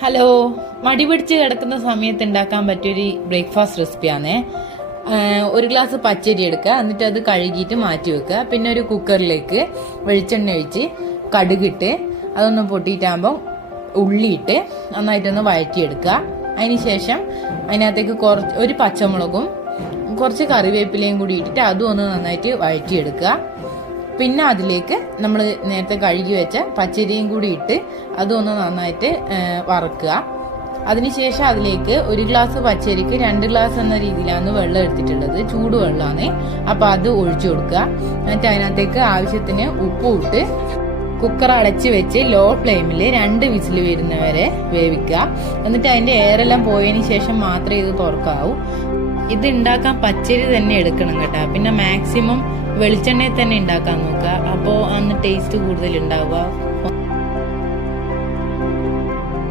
Hello, മടി പിടിച്ച് കിടക്കുന്ന സമയത്ത് ഉണ്ടാക്കാൻ പറ്റിയൊരു ബ്രേക്ക്ഫാസ്റ്റ് റെസിപ്പിയാണേ. ഒരു ഗ്ലാസ് പച്ചരി എടുക്കുക, എന്നിട്ട് അത് കഴുകിയിട്ട് മാറ്റി വെക്കുക. പിന്നെ ഒരു കുക്കറിലേക്ക് വെളിച്ചെണ്ണ ഒഴിച്ച് കടുകിട്ട് അതൊന്ന് പൊട്ടിയിട്ടാകുമ്പോൾ ഉള്ളിയിട്ട് നന്നായിട്ടൊന്ന് വഴറ്റിയെടുക്കുക. അതിനുശേഷം അതിനകത്തേക്ക് ഒരു പച്ചമുളകും കുറച്ച് കറിവേപ്പിലയും കൂടി ഇട്ടിട്ട് അതും ഒന്ന് നന്നായിട്ട് വഴറ്റിയെടുക്കുക. പിന്നെ അതിലേക്ക് നമ്മൾ നേരത്തെ കഴുകി വെച്ച പച്ചരിയും കൂടി ഇട്ട് അതൊന്ന് നന്നായിട്ട് വറക്കുക. അതിനുശേഷം അതിലേക്ക് ഒരു ഗ്ലാസ് പച്ചരിക്ക് 2 ഗ്ലാസ് എന്ന രീതിയിലാണ് വെള്ളം എടുത്തിട്ടുള്ളത്. ചൂടുവെള്ളമാണ്. അപ്പോൾ അത് ഒഴിച്ചു കൊടുക്കുക. എന്നിട്ട് അതിനകത്തേക്ക് ആവശ്യത്തിന് ഉപ്പും ഇട്ട് കുക്കർ അടച്ച് വെച്ച് ലോ ഫ്ലെയിമിൽ 2 വിസിൽ വരുന്നവരെ വേവിക്കുക. എന്നിട്ട് അതിന്റെ എയറെല്ലാം പോയതിന് ശേഷം മാത്രമേ ഇത് തുറക്കാവൂ. ഇത് ഉണ്ടാക്കാൻ പച്ചരി തന്നെ എടുക്കണം കേട്ടോ. പിന്നെ മാക്സിമം വെളിച്ചെണ്ണയിൽ തന്നെ ഉണ്ടാക്കാൻ നോക്കുക. അപ്പോൾ അന്ന് ടേസ്റ്റ് കൂടുതൽ ഉണ്ടാവുക.